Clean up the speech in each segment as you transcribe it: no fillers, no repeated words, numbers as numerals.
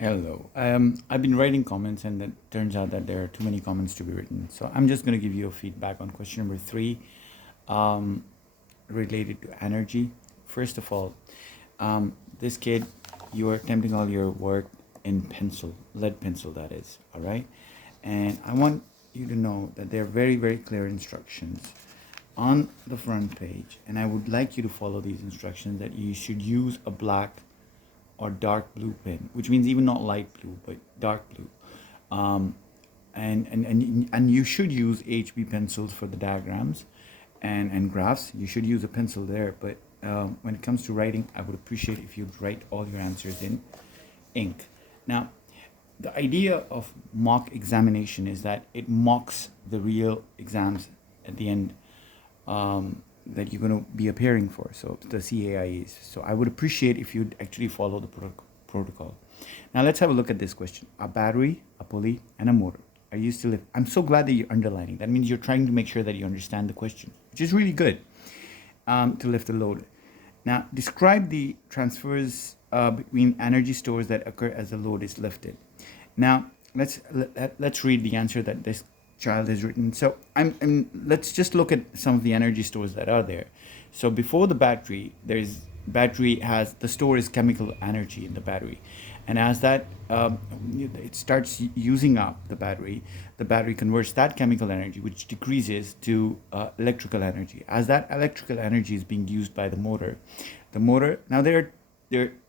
Hello. I've been writing comments, and it turns out that there are too many comments to be written. So I'm just going to give you a feedback on question number three, um, related to energy. First of all, this kid, you are attempting all your work in pencil, lead pencil, that is. All right. And I want you to know that there are very, very clear instructions on the front page. And I would like you to follow these instructions that you should use a black or dark blue pen, which means even not light blue, but dark blue. Um, and you should use HB pencils for the diagrams and graphs. You should use a pencil there, but when it comes to writing, I would appreciate if you'd write all your answers in ink. Now, the idea of mock examination is that it mocks the real exams at the end, that you're going to be appearing for, so the CAIEs. So I would appreciate if you'd actually follow the protocol. Now let's have a look at this question. A battery, a pulley, and a motor are used to lift. I'm so glad that you're underlining. That means you're trying to make sure that you understand the question, which is really good, to lift the load. Now describe the transfers between energy stores that occur as the load is lifted. Now let's read the answer that this child has written. So let's just look at some of the energy stores that are there. So before the battery, the store is chemical energy in the battery, and as that it starts using up the battery converts that chemical energy, which decreases, to electrical energy. As that electrical energy is being used by the motor now there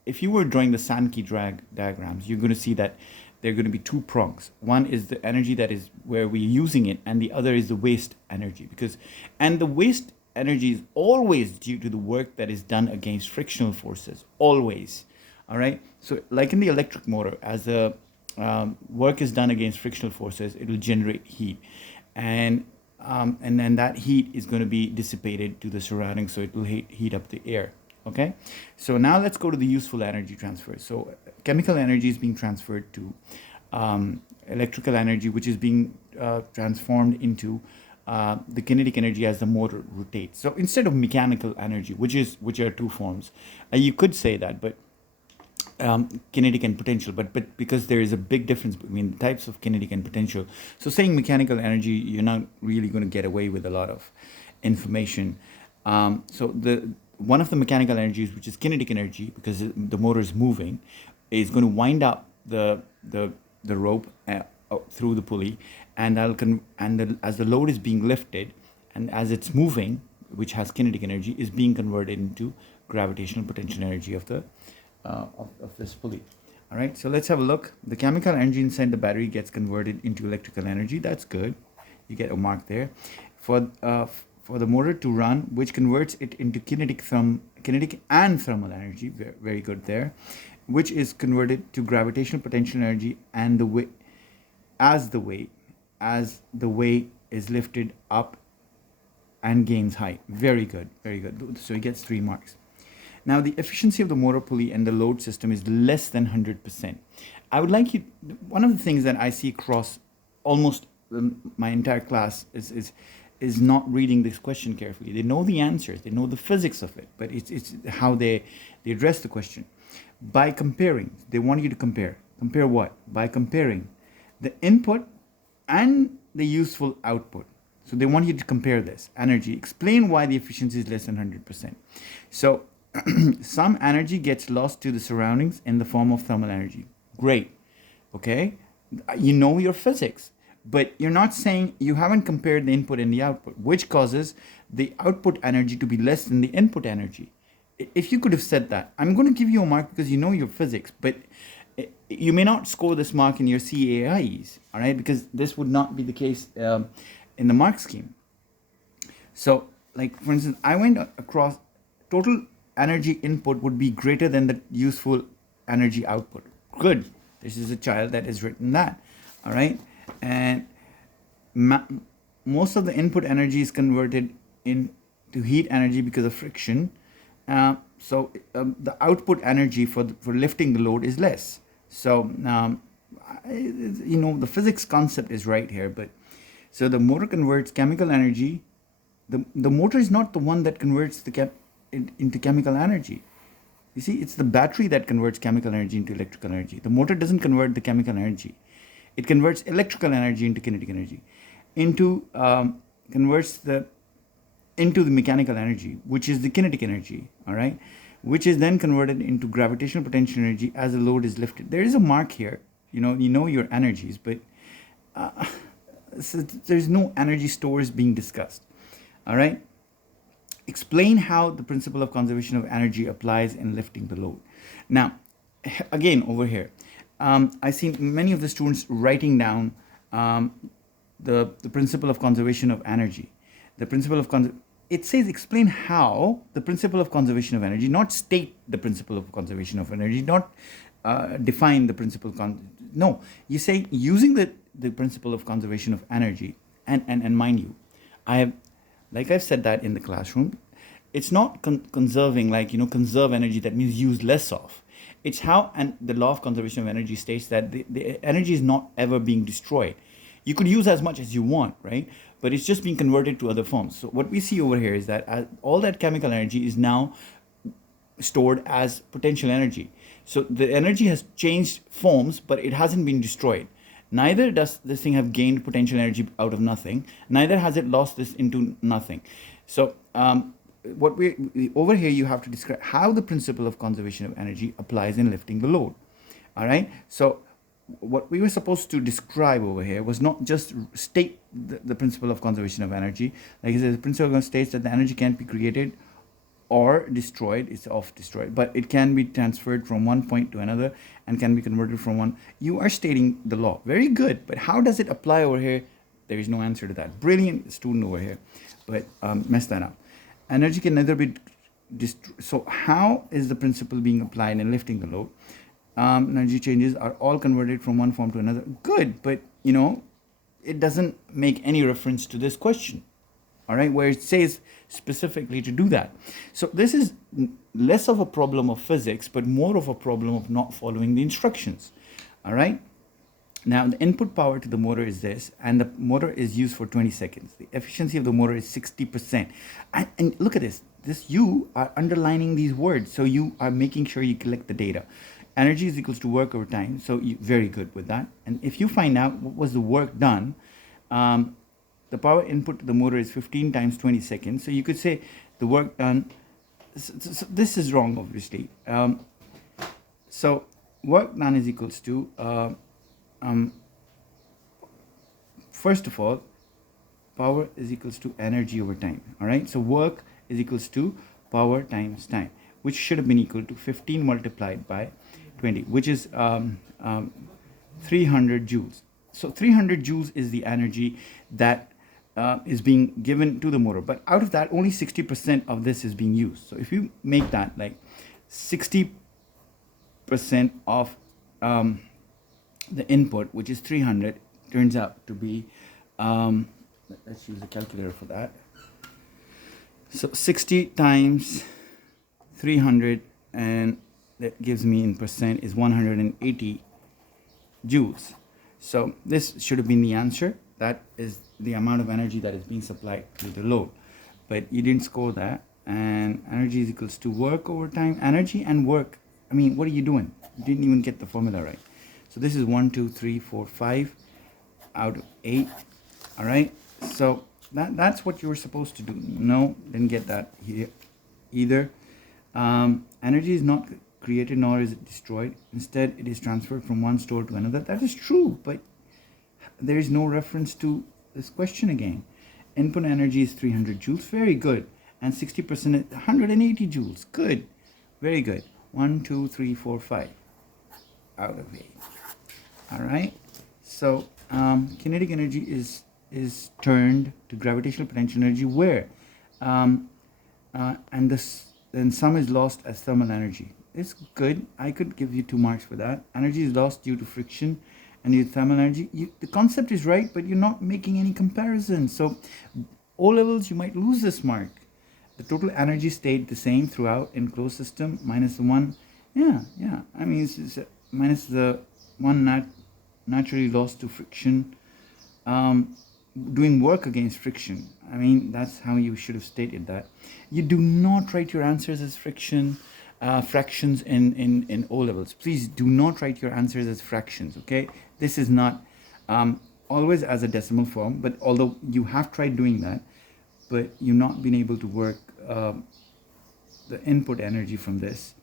if you were drawing the Sankey diagrams, you're going to see that there are going to be two prongs. One is the energy that is where we're using it, and the other is the waste energy. And the waste energy is always due to the work that is done against frictional forces, always. All right. So, like in the electric motor, as the work is done against frictional forces, it will generate heat, and then that heat is going to be dissipated to the surroundings, so it will heat up the air. Okay, so now let's go to the useful energy transfer. So chemical energy is being transferred to electrical energy, which is being transformed into the kinetic energy as the motor rotates. So instead of mechanical energy, which are two forms, you could say that, but kinetic and potential, but because there is a big difference between the types of kinetic and potential. So saying mechanical energy, you're not really going to get away with a lot of information. So one of the mechanical energies, which is kinetic energy, because the motor is moving, is going to wind up the rope through the pulley, and as the load is being lifted, and as it's moving, which has kinetic energy, is being converted into gravitational potential energy of this pulley. All right, so let's have a look. The chemical energy inside the battery gets converted into electrical energy. That's good. You get a mark there. For the motor to run, which converts it into kinetic and thermal energy, very, very good there, which is converted to gravitational potential energy, and as the weight is lifted up and gains height. Very good, very good. So he gets 3 marks. Now the efficiency of the motor pulley and the load system is less than 100%. I would like you. One of the things that I see across almost my entire class is not reading this question carefully. They know the answers, they know the physics of it, but it's how they address the question. By comparing, they want you to compare. Compare what? By comparing the input and the useful output. So they want you to compare this energy. Explain why the efficiency is less than 100%. So some energy gets lost to the surroundings in the form of thermal energy. Great. Okay? You know your physics. But you're not saying, you haven't compared the input and the output, which causes the output energy to be less than the input energy. If you could have said that, I'm going to give you a mark because you know your physics, but you may not score this mark in your CAIEs, all right, because this would not be the case in the mark scheme. So, like, for instance, I went across total energy input would be greater than the useful energy output. Good. This is a child that has written that, all right. And most of the input energy is converted into heat energy because of friction. So the output energy for lifting the load is less. So the physics concept is right here. But so the motor converts chemical energy. The motor is not the one that converts into chemical energy. You see, it's the battery that converts chemical energy into electrical energy. The motor doesn't convert the chemical energy. It converts electrical energy into kinetic energy, converts the into the mechanical energy, which is the kinetic energy, all right, which is then converted into gravitational potential energy as the load is lifted. There is a mark here, you know your energies, but so there's no energy stores being discussed, all right. Explain how the principle of conservation of energy applies in lifting the load. Now, again, over here, I see many of the students writing down the principle of conservation of energy. The principle of it says explain how the principle of conservation of energy, not state the principle of conservation of energy, not define the principle. No, you say using the principle of conservation of energy, and mind you, like I've said that in the classroom, it's not conserving, like, conserve energy, that means use less of. It's how, and the law of conservation of energy states that the energy is not ever being destroyed. You could use as much as you want, right? But it's just being converted to other forms. So what we see over here is that all that chemical energy is now stored as potential energy. So the energy has changed forms, but it hasn't been destroyed. Neither does this thing have gained potential energy out of nothing. Neither has it lost this into nothing. So what over here, you have to describe how the principle of conservation of energy applies in lifting the load. All right. So what we were supposed to describe over here was not just state the principle of conservation of energy. Like I said, the principle states that the energy can't be created or destroyed. It's off destroyed, but it can be transferred from one point to another and can be converted from one. You are stating the law. Very good. But how does it apply over here? There is no answer to that. Brilliant student over here, but mess that up. Energy can neither be so how is the principle being applied in lifting the load? Energy changes are all converted from one form to another. Good, but it doesn't make any reference to this question, all right, where it says specifically to do that. So this is less of a problem of physics, but more of a problem of not following the instructions, all right. Now, the input power to the motor is this, and the motor is used for 20 seconds. The efficiency of the motor is 60%. And look at this. You are underlining these words, so you are making sure you collect the data. Energy is equals to work over time, so very good with that. And if you find out what was the work done, the power input to the motor is 15 times 20 seconds. So you could say the work done, so this is wrong, obviously. So work done is equals to, first of all, power is equals to energy over time, all right? So work is equals to power times time, which should have been equal to 15 multiplied by 20, which is 300 joules. So 300 joules is the energy that is being given to the motor. But out of that, only 60% of this is being used. So if you make that like 60% of the input, which is 300, turns out to be, let's use a calculator for that. So 60 times 300, and that gives me in percent is 180 joules. So this should have been the answer. That is the amount of energy that is being supplied to the load. But you didn't score that. And energy is equals to work over time. Energy and work. I mean, what are you doing? You didn't even get the formula right. So this is 1, 2, 3, 4, 5 out of 8. All right. So that's what you were supposed to do. No, didn't get that here either. Energy is not created nor is it destroyed. Instead, it is transferred from one store to another. That is true, but there is no reference to this question again. Input energy is 300 joules. Very good. And 60% is 180 joules. Good. Very good. 1, 2, 3, 4, 5 out of 8. All right. So kinetic energy is turned to gravitational potential energy where and then some is lost as thermal energy. It's good. I could give you 2 marks for that. Energy is lost due to friction and due to thermal energy. The concept is right, but you're not making any comparison. So O levels, you might lose this mark. The total energy stayed the same throughout in closed system minus the one. Yeah. I mean, it's minus the one naturally lost to friction. Doing work against friction. I mean, that's how you should have stated that. You do not write your answers as friction. fractions in O levels. Please do not write your answers as fractions, okay? This is not always as a decimal form, but although you have tried doing that, but you've not been able to work the input energy from this.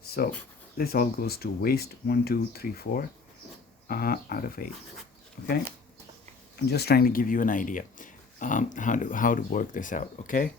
So this all goes to waste 1, 2, 3, 4 out of 8, okay? I'm just trying to give you an idea how to work this out, okay?